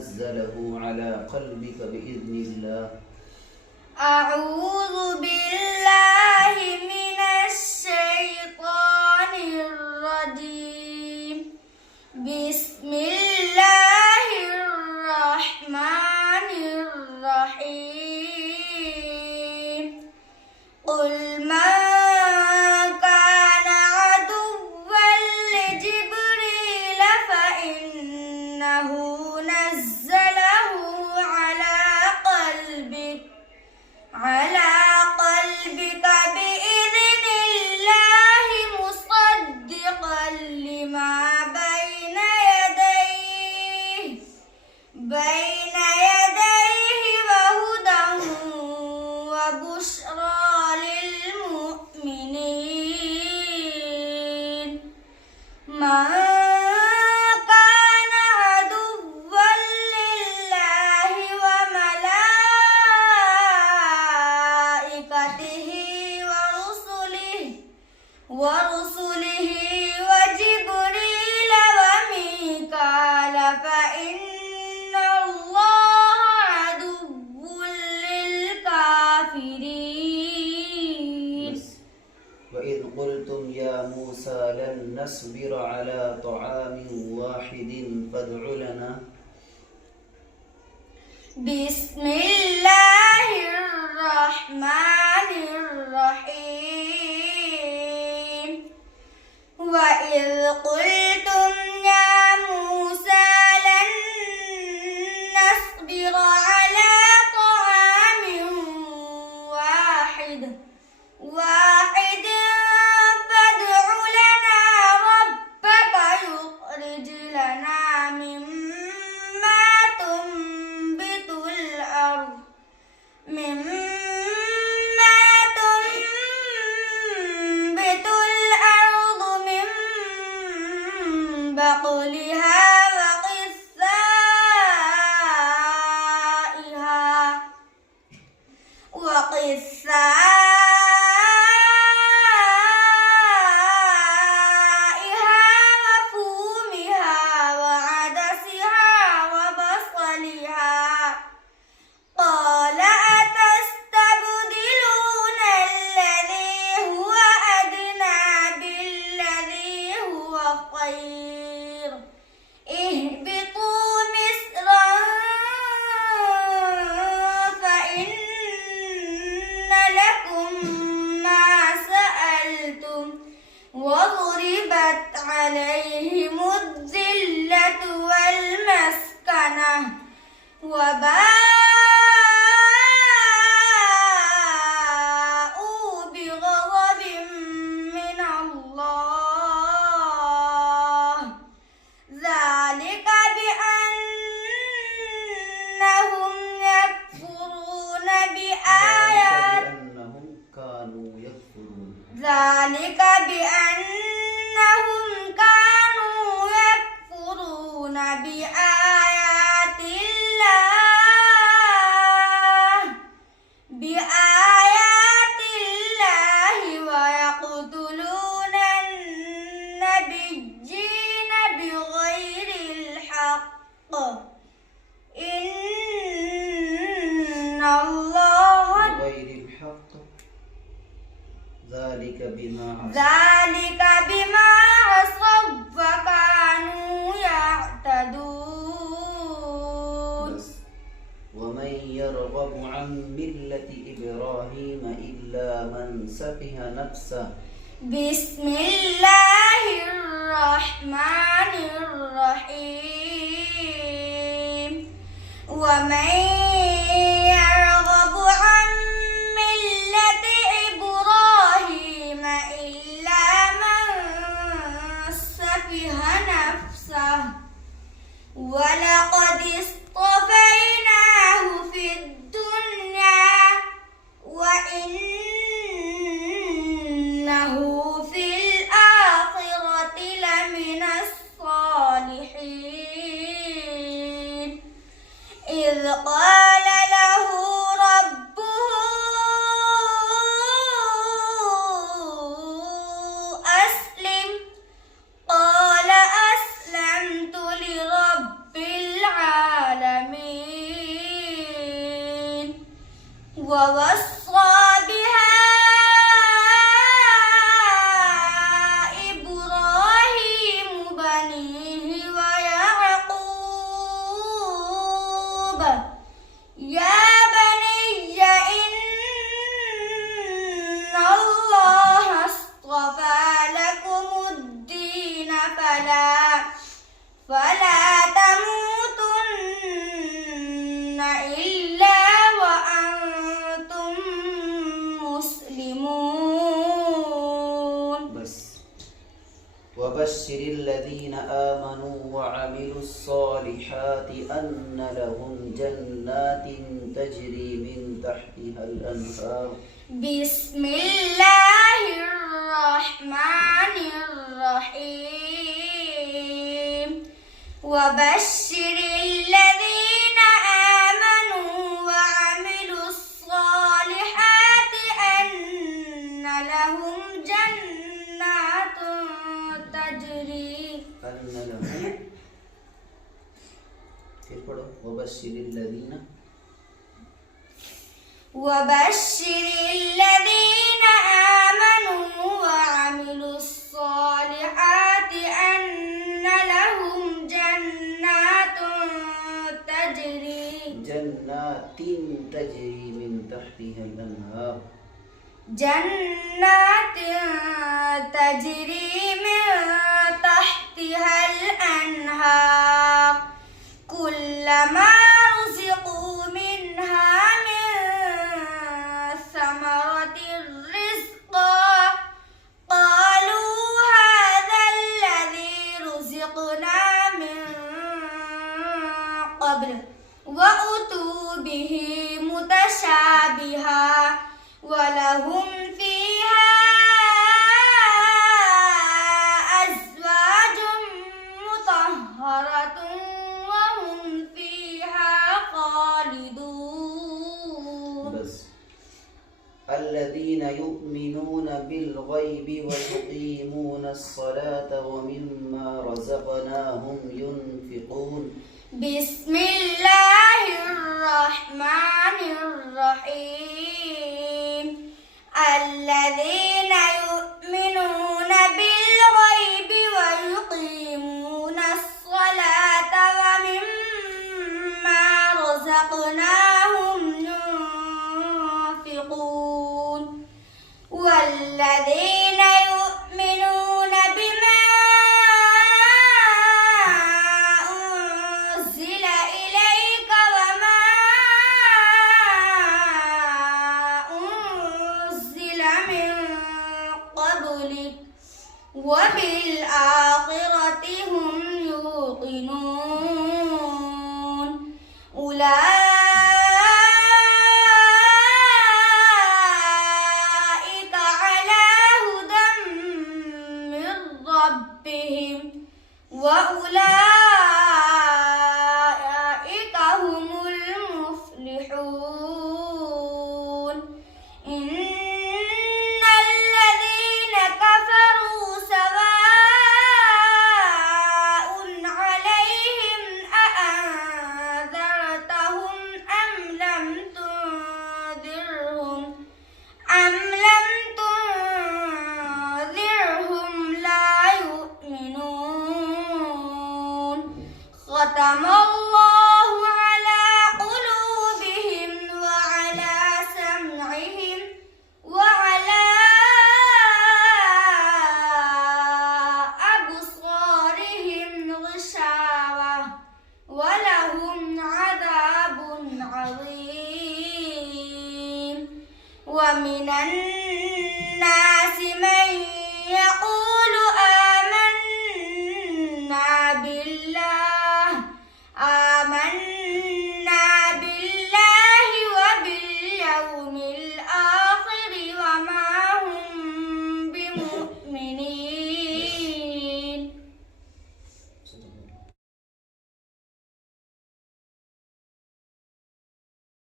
نزله على قلبك بإذن الله. أعوذ بالله من الشيطان الرجيم. بسم الله الرحمن الرحيم. قل من كان عدوا لجبريل فإنه نزله على قلبك بإذن الله مصدقا لما بين يديه وهدى وبشرى للمؤمنين. من كان عدوا لله وملائكته ورسله وجبريل وميكال فإن الله عدو للكافرين. وإذ قلتم يا موسى لن نصبر على طعام واحد فادع لنا. بسم الله الرحمن الرحيم. وإذ قلتم يا موسى لن نصبر على طعام واحد فادع لنا ربك يخرج لنا مما تنبت الأرض من بقلها وقثائها وفومها وعدسها وبصلها. قال أتستبدلون الذي هو أدنى بالذي هو خير. اهبطوا مصرا فإن لكم ما سألتم وضربت عليهم الذلة والمسكنة وباءوا بغضب من الله. ذلك بأنهم يكفرون بأنهم كانوا يكفرون بآيات الله ويقتلون النبيين بغير الحق. إن الله بغير الحق. ذلك بما عصوا وكانوا يعتدون. ومن يرغب عن ملة إبراهيم إلا من سفه نفسه. بسم الله الرحمن الرحيم. ومن يرغب عن ملة إبراهيم إلا من سفه نفسه ولقد اصطفيناه في الدنيا وإنه في الآخرة لمن الصالحين. إذ قال له ربه أسلم قال أسلمت لرب العالمين. ووصى بها إبراهيم بنيه ويعقوب يا بني إن الله اصطفى لكم الدين فلا تموتن إلا وأنتم مسلمون. بس. وبشر الذين آمنوا وعملوا الصالحات أن لهم جنات تجري من تحتها الأنهار. بسم الله الرحمن الرحيم. وبشر الذين آمنوا وعملوا الصالحات أن لهم جنات تجري وبشر الذين آمنوا وعملوا الصالحات أن لهم جنات تجري من تحتها الأنهار. جنات تجري من تحتها الأنهار كلما رزقوا منها من ثمرة رزقا قالوا هذا الذي رزقنا من قبل وأتوا به متشابها ولهم فيها أزواج مطهرة وهم فيها خالدون. بس. الذين يؤمنون بالغيب ويقيمون الصلاة ومما رزقناهم ينفقون. بسم الله الرحمن الرحيم. الذين يؤمنون بالغيب ويقيمون الصلاة ومما رزقناهم ينفقون. والذين يؤمنون بما أنزل إليك وما أنزل من قبلك وبالآخرة هم يوقنون. أولئك